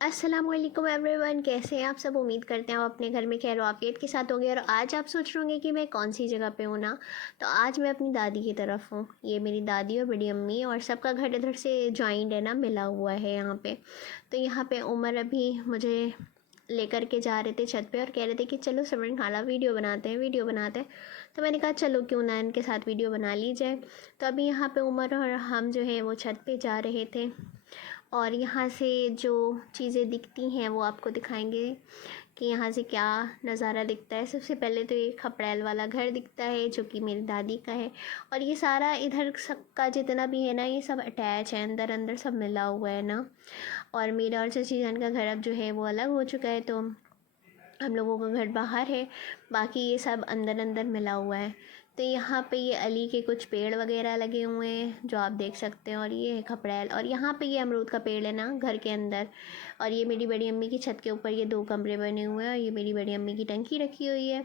अस्सलामुअलैकुम एवरीवन, कैसे हैं आप सब। उम्मीद करते हैं आप अपने घर में खैर आफियत के साथ होंगे। और आज आप सोच रहे होंगे कि मैं कौन सी जगह पे हूँ ना, तो आज मैं अपनी दादी की तरफ हूँ। ये मेरी दादी और बड़ी अम्मी और सबका घर इधर से जॉइंट है ना, मिला हुआ है यहाँ पे। तो यहाँ पे उमर अभी मुझे लेकर के जा रहे थे छत पे और कह रहे थे कि चलो सिमरन खाला वीडियो बनाते हैं। तो मैंने कहा चलो क्यों ना इनके साथ वीडियो बना ली जाए। तो अभी यहाँ पे उमर और हम जो है वो छत पे जा रहे थे और यहाँ से जो चीज़ें दिखती हैं वो आपको दिखाएंगे कि यहाँ से क्या नज़ारा दिखता है। सबसे पहले तो ये खपड़ैल वाला घर दिखता है जो कि मेरी दादी का है। और ये सारा इधर सबका जितना भी है ना, ये सब अटैच है, अंदर अंदर सब मिला हुआ है ना। और मेरा और चची जान का घर अब जो है वो अलग हो चुका है, तो हम लोगों का घर बाहर है, बाकी ये सब अंदर अंदर मिला हुआ है। तो यहाँ पे ये अली के कुछ पेड़ वगैरह लगे हुए हैं जो आप देख सकते हैं। और ये है खपड़ैल, और यहाँ पे ये अमरूद का पेड़ है ना घर के अंदर। और ये मेरी बड़ी अम्मी की छत के ऊपर ये 2 कमरे बने हुए हैं और ये मेरी बड़ी अम्मी की टंकी रखी हुई है।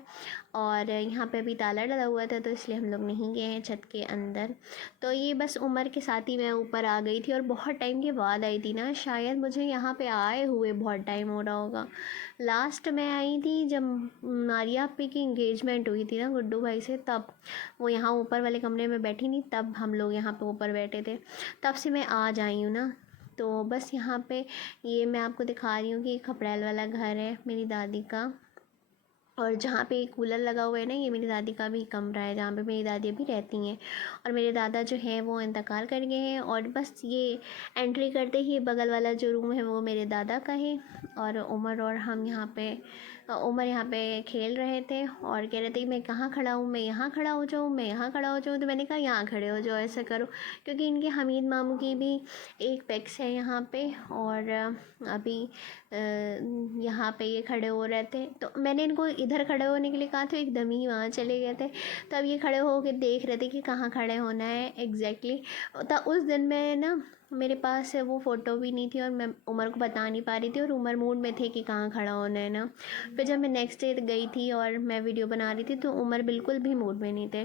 और यहाँ पे अभी ताला डला हुआ था तो इसलिए हम लोग नहीं गए हैं छत के अंदर। तो ये बस उमर के साथ ही मैं ऊपर आ गई थी और बहुत टाइम के बाद आई थी ना, शायद मुझे यहाँ पे आए हुए बहुत टाइम हो रहा होगा। लास्ट मैं आई थी जब मारिया आपी की इंगेजमेंट हुई थी ना गुड्डू भाई से, तब वो यहाँ ऊपर वाले कमरे में बैठी नहीं, तब हम लोग यहाँ पे ऊपर बैठे थे। तब से मैं आज आई हूँ ना। तो बस यहाँ पे ये मैं आपको दिखा रही हूँ कि खपड़ैल वाला घर है मेरी दादी का। और जहाँ पे कूलर लगा हुआ है ना, ये मेरी दादी का भी कमरा है जहाँ पे मेरी दादी अभी रहती हैं। और मेरे दादा जो हैं वो इंतकाल कर गए हैं। और बस ये एंट्री करते ही बगल वाला जो रूम है वो मेरे दादा का है। और उमर और हम यहाँ पे उमर यहाँ पे खेल रहे थे और कह रहे थे कि मैं कहाँ खड़ा हूँ, मैं यहाँ खड़ा हो जाऊँ, मैं यहाँ खड़ा हो जाऊँ। तो मैंने कहा यहाँ खड़े हो जाओ, ऐसा करो, क्योंकि इनके हमीद मामू की भी एक पेक्स है यहाँ पे। और अभी यहाँ पे ये खड़े हो रहे थे, तो मैंने इनको इधर खड़े होने के लिए कहा था, एकदम ही वहाँ चले गए थे। तो अब ये खड़े हो के देख रहे थे कि कहाँ खड़े होना है एग्जैक्टली। तो उस दिन मैं ना, मेरे पास वो फ़ोटो भी नहीं थी और मैं उमर को बता नहीं पा रही थी और उमर मूड में थे कि कहाँ खड़ा होना है ना। फिर जब मैं नेक्स्ट डे गई थी और मैं वीडियो बना रही थी तो उमर बिल्कुल भी मूड में नहीं थे।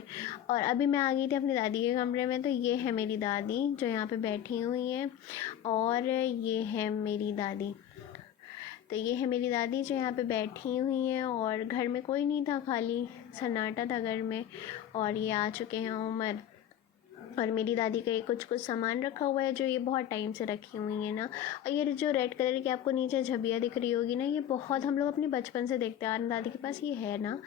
और अभी मैं आ गई थी अपनी दादी के कमरे में। तो ये है मेरी दादी जो यहाँ पे बैठी हुई हैं और ये है मेरी दादी। तो ये है मेरी दादी जो यहाँ पे बैठी हुई हैं और घर में कोई नहीं था, खाली सन्नाटा था घर में। और ये आ चुके हैं उमर। और मेरी दादी का ये कुछ कुछ सामान रखा हुआ है जो ये बहुत टाइम से रखी हुई है ना। और ये जो रेड कलर की आपको नीचे झबिया दिख रही होगी ना, ये बहुत हम लोग अपने बचपन से देखते आ रहे हैं, दादी के पास ये है ना।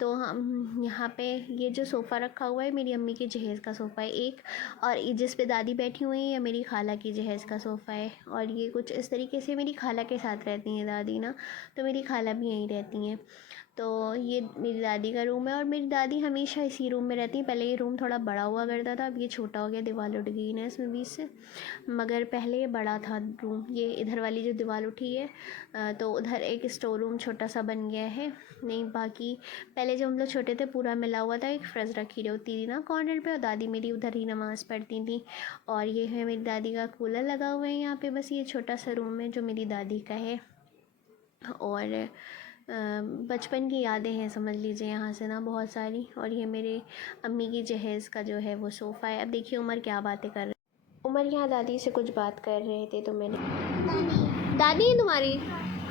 तो हम यहाँ पे ये जो सोफ़ा रखा हुआ है मेरी अम्मी के जहेज़ का सोफ़ा है एक। और जिस पे दादी बैठी हुई है मेरी खाला की जहेज़ का सोफ़ा है। और ये कुछ इस तरीके से मेरी खाला के साथ रहती हैं दादी ना, तो मेरी खाला भी यहीं रहती हैं। तो ये मेरी दादी का रूम है और मेरी दादी हमेशा इसी रूम में रहती है। पहले ये रूम थोड़ा बड़ा हुआ करता था, अब ये छोटा हो गया, दीवार उठ गई ना इसमें बीच से। मगर पहले ये बड़ा था रूम। ये इधर वाली जो दीवार उठी है तो उधर एक स्टोर रूम छोटा सा बन गया है। नहीं, बाकी पहले जब हम लोग छोटे थे पूरा मिला हुआ था, एक फ्रिज रखी होती थी ना कॉर्नर पे और दादी मेरी उधर ही नमाज़ पढ़ती थी। और ये है मेरी दादी का कूलर लगा हुआ है यहाँ पे। बस ये छोटा सा रूम है जो मेरी दादी का है। और बचपन की यादें हैं समझ लीजिए यहाँ से ना बहुत सारी। और ये मेरे अम्मी की जहेज़ का जो है वो सोफ़ा है। अब देखिए उमर क्या बातें कर रहे हैं। उमर यहाँ दादी से कुछ बात कर रहे थे तो मैंने, दादी है तुम्हारी,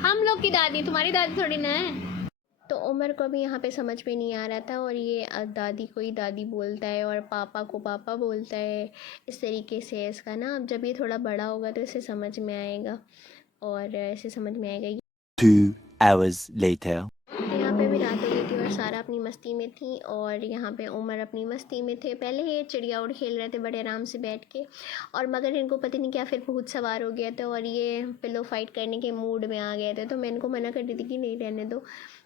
हम लोग की दादी, तुम्हारी दादी थोड़ी ना है। तो उमर को भी यहाँ पे समझ में नहीं आ रहा था और ये दादी को ही दादी बोलता है और पापा को पापा बोलता है। इस तरीके से इसका ना, अब जब ये थोड़ा बड़ा होगा तो इसे समझ में आएगा और इसे समझ में आएगा। 2 hours later. तो यहाँ पे भी रात हो गई थी और सारा अपनी मस्ती में थी और यहाँ पे उमर अपनी मस्ती में थे। पहले ये चिड़िया उड़ खेल रहे थे बड़े आराम से बैठ के, और मगर इनको पता नहीं क्या फिर भूत सवार हो गया था और ये पिलो फाइट करने के मूड में आ गए थे। तो मैं इनको मना कर दी थी कि नहीं रहने दो,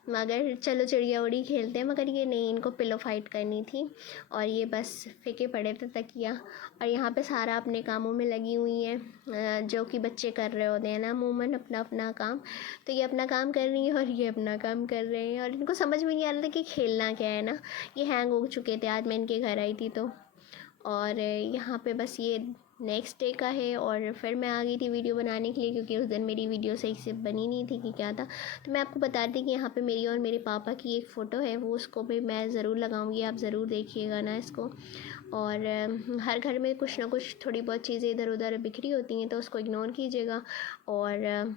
मगर चलो चिड़िया उड़ी खेलते हैं, मगर ये नहीं, इनको पिलो फाइट करनी थी। और ये बस फेंके पड़े थे तकिया। और यहाँ पे सारा अपने कामों में लगी हुई हैं जो कि बच्चे कर रहे होते हैं ना अमूमन अपना अपना काम। तो ये अपना काम कर रही है और ये अपना काम कर रहे हैं और इनको समझ में नहीं आ रहा था कि खेलना क्या है ना। ये हैंग हो चुके थे, आज मैं इनके घर आई थी तो। और यहाँ पे बस ये नेक्स्ट डे का है और फिर मैं आ गई थी वीडियो बनाने के लिए, क्योंकि उस दिन मेरी वीडियो सही से बनी नहीं थी कि क्या था। तो मैं आपको बता दी कि यहाँ पे मेरी और मेरे पापा की एक फ़ोटो है, वो उसको भी मैं ज़रूर लगाऊंगी, आप ज़रूर देखिएगा ना इसको। और हर घर में कुछ ना कुछ थोड़ी बहुत चीज़ें इधर उधर बिखरी होती हैं, तो उसको इग्नोर कीजिएगा। और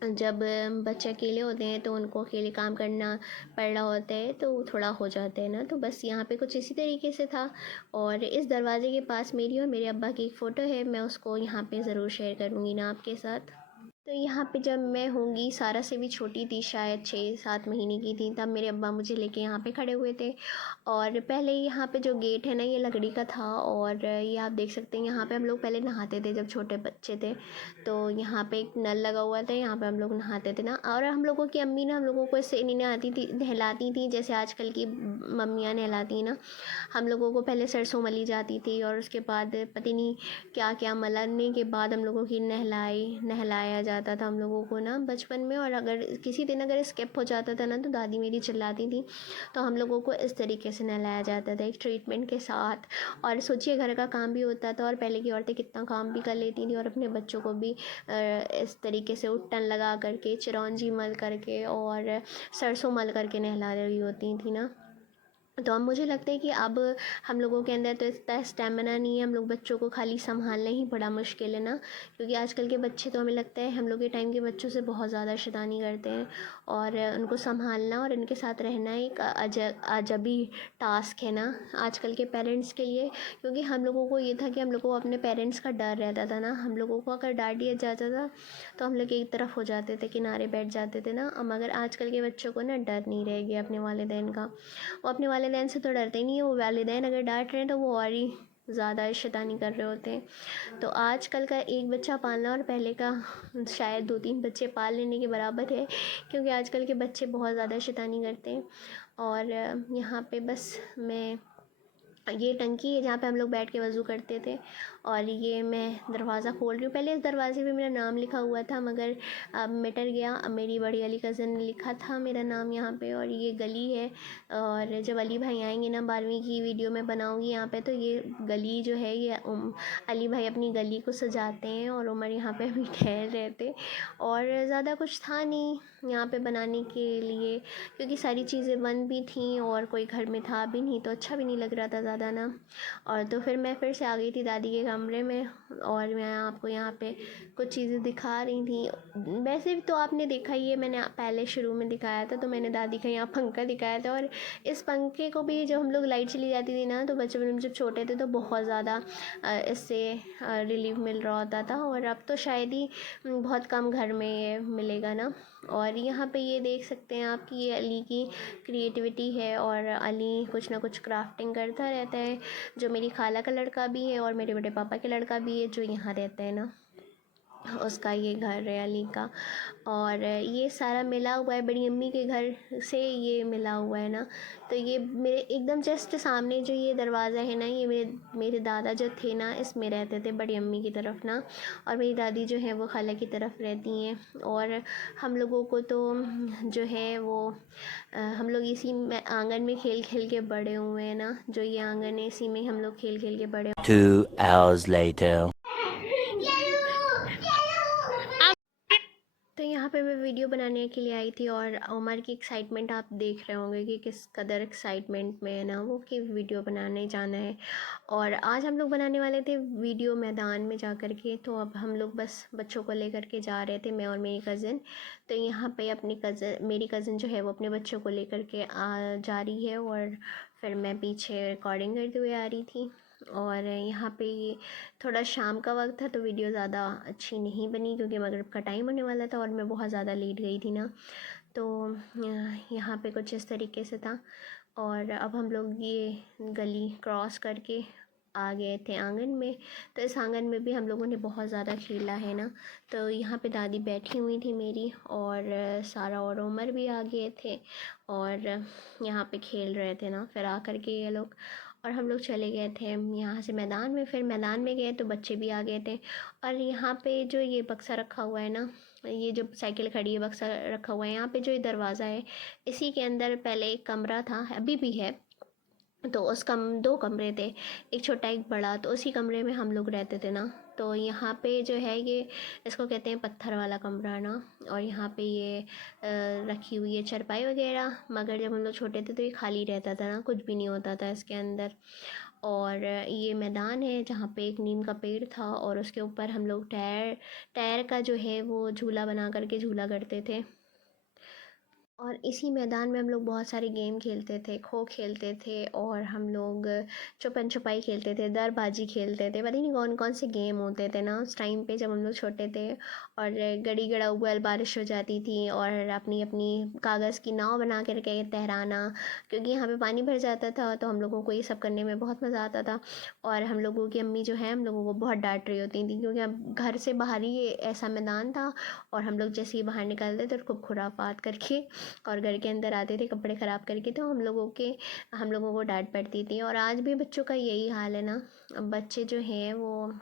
जब बच्चे अकेले होते हैं तो उनको अकेले काम करना पड़ रहा होता है, तो थोड़ा हो जाता है ना। तो बस यहाँ पे कुछ इसी तरीके से था। और इस दरवाज़े के पास मेरी और मेरे अब्बा की एक फ़ोटो है, मैं उसको यहाँ पे ज़रूर शेयर करूँगी ना आपके साथ। तो यहाँ पे जब मैं होंगी सारा से भी छोटी थी, शायद 6-7 महीने की थी, तब मेरे अब्बा मुझे लेके यहाँ पे खड़े हुए थे। और पहले यहाँ पे जो गेट है ना, ये लकड़ी का था। और ये आप देख सकते हैं, यहाँ पे हम लोग पहले नहाते थे जब छोटे बच्चे थे। तो यहाँ पे एक नल लगा हुआ था, यहाँ पे हम लोग नहाते थे ना। और हम लोगों की अम्मी ना हम लोगों को ऐसे नहीं नहाती थी, नहलाती थी जैसे आजकल की मम्मियाँ नहलाती हैं ना। हम लोगों को पहले सरसों मली जाती थी, और उसके बाद पता नहीं क्या क्या मलने के बाद हम लोगों की नहलाया जाता था हम लोगों को ना बचपन में। और अगर किसी दिन अगर स्किप हो जाता था ना, तो दादी मेरी चिल्लाती थी। तो हम लोगों को इस तरीके से नहलाया जाता था, एक ट्रीटमेंट के साथ। और सोचिए, घर का काम भी होता था, और पहले की औरतें कितना काम भी कर लेती थी, और अपने बच्चों को भी इस तरीके से उट्टन लगा करके, चिरौंजी मल करके और सरसों मल करके नहला रही होती थी ना। तो अब मुझे लगता है कि अब हम लोगों के अंदर तो इतना स्टेमिना नहीं है, हम लोग बच्चों को खाली संभालना ही बड़ा मुश्किल है ना। क्योंकि आजकल के बच्चे तो हमें लगता है हम लोग के टाइम के बच्चों से बहुत ज़्यादा शैतानी करते हैं। और उनको संभालना और इनके साथ रहना एक अजबी टास्क है ना आजकल के पेरेंट्स के लिए। क्योंकि हम लोगों को ये था कि हम लोगों को अपने पेरेंट्स का डर रहता था ना, हम लोगों को अगर डांट दिया जाता था तो हम लोग एक तरफ हो जाते थे, किनारे बैठ जाते थे ना। मगर आजकल के बच्चों को ना डर नहीं रह गया अपने वालिदैन का। वो अपने वालिदैन से तो डरते ही नहीं है, वो वालिदैन अगर डांट रहे हैं तो वो और ही ज़्यादा शैतानी कर रहे होते हैं। तो आजकल का एक बच्चा पालना और पहले का शायद 2-3 बच्चे पाल लेने के बराबर है। क्योंकि आजकल के बच्चे बहुत ज़्यादा शैतानी करते हैं। और यहाँ पे बस मैं, ये टंकी है जहाँ पे हम लोग बैठ के वज़ू करते थे। और ये मैं दरवाज़ा खोल रही हूँ, पहले इस दरवाज़े पे मेरा नाम लिखा हुआ था, मगर अब मिट गया। अब मेरी बड़ी वाली कज़न ने लिखा था मेरा नाम यहाँ पे। और ये गली है, और जब अली भाई आएंगे ना, 12वीं की वीडियो मैं बनाऊँगी यहाँ पे, तो ये गली जो है ये अली भाई अपनी गली को सजाते हैं, और उमर यहाँ पे अभी ठहर रहे थे। और ज़्यादा कुछ था नहीं यहाँ पे बनाने के लिए, क्योंकि सारी चीज़ें बंद भी थीं और कोई घर में था भी नहीं, तो अच्छा भी नहीं लग रहा था ज़्यादा ना। और तो फिर मैं फिर से आ गई थी दादी के कमरे में, और मैं आपको यहाँ पे कुछ चीज़ें दिखा रही थी। वैसे भी तो आपने देखा ही है, मैंने पहले शुरू में दिखाया था, तो मैंने दादी का यहाँ पंखा दिखाया था। और इस पंखे को भी जब हम लोग लाइट चली जाती थी ना, तो बचपन में जब छोटे थे तो बहुत ज़्यादा इससे रिलीफ मिल रहा होता था। और अब तो शायद ही बहुत कम घर में ये मिलेगा ना। और यहाँ पे ये देख सकते हैं आप कि ये अली की क्रिएटिविटी है, और अली कुछ ना कुछ क्राफ्टिंग करता रहता है। जो मेरी खाला का लड़का भी है और मेरे बड़े पापा के लड़का भी है जो यहाँ रहता है ना, उसका ये घर है अली का। और ये सारा मिला हुआ है बड़ी अम्मी के घर से, ये मिला हुआ है ना। तो ये मेरे एकदम जस्ट सामने जो ये दरवाज़ा है ना, ये मेरे दादा जो थे ना इसमें रहते थे, बड़ी अम्मी की तरफ ना। और मेरी दादी जो है वो खाला की तरफ रहती हैं। और हम लोगों को तो जो है वो हम लोग इसी में आंगन में खेल खेल के बड़े हुए हैं ना। जो ये आंगन है इसी में हम लोग खेल खेल के बड़े। 2 hours later. तो यहाँ पे मैं वीडियो बनाने के लिए आई थी, और उमर की एक्साइटमेंट आप देख रहे होंगे कि किस कदर एक्साइटमेंट में है ना वो, कि वीडियो बनाने जाना है। और आज हम लोग बनाने वाले थे वीडियो मैदान में जा कर के। तो अब हम लोग बस बच्चों को लेकर के जा रहे थे, मैं और मेरी कज़न। तो यहाँ पे मेरी कज़न जो है वो अपने बच्चों को लेकर के जा रही है, और फिर मैं पीछे रिकॉर्डिंग करते हुए आ रही थी। और यहाँ पे ये थोड़ा शाम का वक्त था, तो वीडियो ज़्यादा अच्छी नहीं बनी, क्योंकि मगरिब का टाइम होने वाला था और मैं बहुत ज़्यादा लेट गई थी ना। तो यहाँ पे कुछ इस तरीके से था। और अब हम लोग ये गली क्रॉस करके आ गए थे आंगन में। तो इस आंगन में भी हम लोगों ने बहुत ज़्यादा खेला है ना। तो यहाँ पे दादी बैठी हुई थी मेरी, और सारा और उमर भी आ गए थे, और यहाँ पे खेल रहे थे ना। फिर आ कर के ये लोग, और हम लोग चले गए थे यहाँ से मैदान में। फिर मैदान में गए तो बच्चे भी आ गए थे। और यहाँ पे जो ये बक्सा रखा हुआ है ना, ये जो साइकिल खड़ी है, बक्सा रखा हुआ है यहाँ पे, जो ये दरवाज़ा है, इसी के अंदर पहले एक कमरा था, अभी भी है। तो उस कम 2 कमरे थे, एक छोटा एक बड़ा, तो उसी कमरे में हम लोग रहते थे ना। तो यहाँ पे जो है ये इसको कहते हैं पत्थर वाला कमरा ना। और यहाँ पे ये रखी हुई है चारपाई वगैरह, मगर जब हम लोग छोटे थे तो ये खाली रहता था ना, कुछ भी नहीं होता था इसके अंदर। और ये मैदान है जहाँ पे एक नीम का पेड़ था और उसके ऊपर हम लोग टायर टायर का जो है वो झूला बना कर के झूला करते थे। और इसी मैदान में हम लोग बहुत सारे गेम खेलते थे, खो खेलते थे और हम लोग छुपन छुपाई खेलते थे, दरबाजी खेलते थे, पता नहीं कौन कौन से गेम होते थे ना उस टाइम पे जब हम लोग छोटे थे। और गड़ी गड़ा उबल बारिश हो जाती थी और अपनी अपनी कागज़ की नाव बना कर के तैराना, क्योंकि यहाँ पे पानी भर जाता था तो हम लोगों को ये सब करने में बहुत मज़ा आता था। और हम लोगों की अम्मी जो है हम लोगों को बहुत डांट रही होती थी, क्योंकि अब घर से बाहर ही ऐसा मैदान था और हम लोग जैसे ही बाहर निकलते तो खूब खुरापात करके और घर के अंदर आते थे कपड़े ख़राब करके, तो हम लोगों को डांट पड़ती थी। और आज भी बच्चों का यही हाल है ना। अब बच्चे जो हैं वो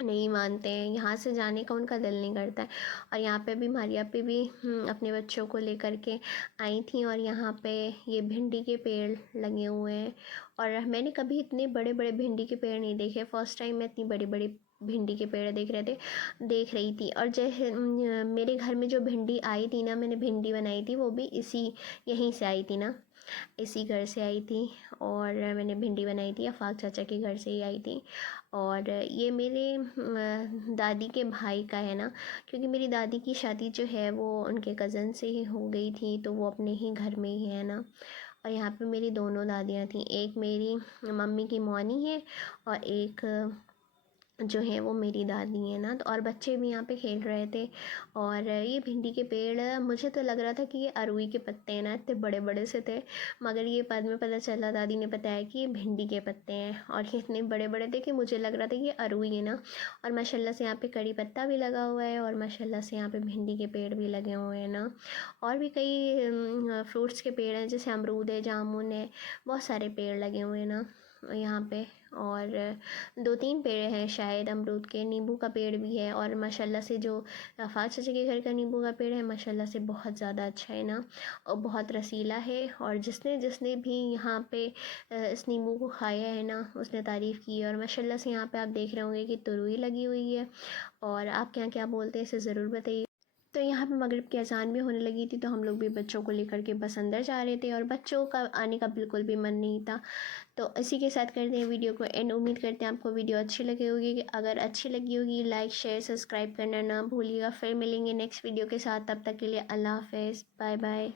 नहीं मानते हैं, यहाँ से जाने का उनका दिल नहीं करता है। और यहाँ पे भी हमारी पे भी अपने बच्चों को लेकर के आई थी और यहाँ पे ये भिंडी के पेड़ लगे हुए हैं। और मैंने कभी इतने बड़े बड़े भिंडी के पेड़ नहीं देखे, फर्स्ट टाइम मैं इतनी बड़ी बड़ी भिंडी के पेड़ देख रही थी। और जैसे मेरे घर में जो भिंडी आई थी ना, मैंने भिंडी बनाई थी वो भी इसी यहीं से आई थी ना, इसी घर से आई थी। और मैंने भिंडी बनाई थी आफाक चाचा के घर से ही आई थी। और ये मेरे दादी के भाई का है ना, क्योंकि मेरी दादी की शादी जो है वो उनके कज़न से ही हो गई थी, तो वो अपने ही घर में ही है ना। और यहाँ पे मेरी दोनों दादियाँ थीं, एक मेरी मम्मी की मौनी है और एक जो है वो मेरी दादी है ना। तो और बच्चे भी यहाँ पे खेल रहे थे। और ये भिंडी के पेड़ मुझे तो लग रहा था कि ये अरुई के पत्ते हैं ना, इतने बड़े बड़े से थे, मगर ये बाद में पता चला, दादी ने बताया कि ये भिंडी के पत्ते हैं और ये इतने बड़े बड़े थे कि मुझे लग रहा था कि ये अरुई है ना। और माशाल्लाह से यहाँ पे कड़ी पत्ता भी लगा हुआ है और माशाल्लाह से यहाँ पे भिंडी के पेड़ भी लगे हुए हैं ना। और भी कई फ्रूट्स के पेड़ हैं, जैसे अमरूद है, जामुन है, बहुत सारे पेड़ लगे हुए हैं ना यहाँ पे। और 2-3 पेड़ हैं शायद अमरूद के, नींबू का पेड़ भी है। और माशाल्लाह से जो आफाक चाचा के घर का नींबू का पेड़ है माशाल्लाह से बहुत ज़्यादा अच्छा है ना, और बहुत रसीला है। और जिसने जिसने भी यहाँ पे इस नींबू को खाया है ना, उसने तारीफ़ की है। और माशाल्लाह से यहाँ पे आप देख रहे होंगे कि तुरई लगी हुई है। और आपके यहाँ क्या बोलते हैं इसे ज़रूर बताइए। तो यहाँ पे मगरिब की अज़ान भी होने लगी थी, तो हम लोग भी बच्चों को लेकर के बस अंदर जा रहे थे और बच्चों का आने का बिल्कुल भी मन नहीं था। तो इसी के साथ करते हैं वीडियो को एंड। उम्मीद करते हैं आपको वीडियो अच्छी लगी होगी। अगर अच्छी लगी होगी लाइक शेयर सब्सक्राइब करना ना भूलिएगा। फिर मिलेंगे नेक्स्ट वीडियो के साथ, तब तक के लिए अल्लाह हाफ़िज़, बाय बाय।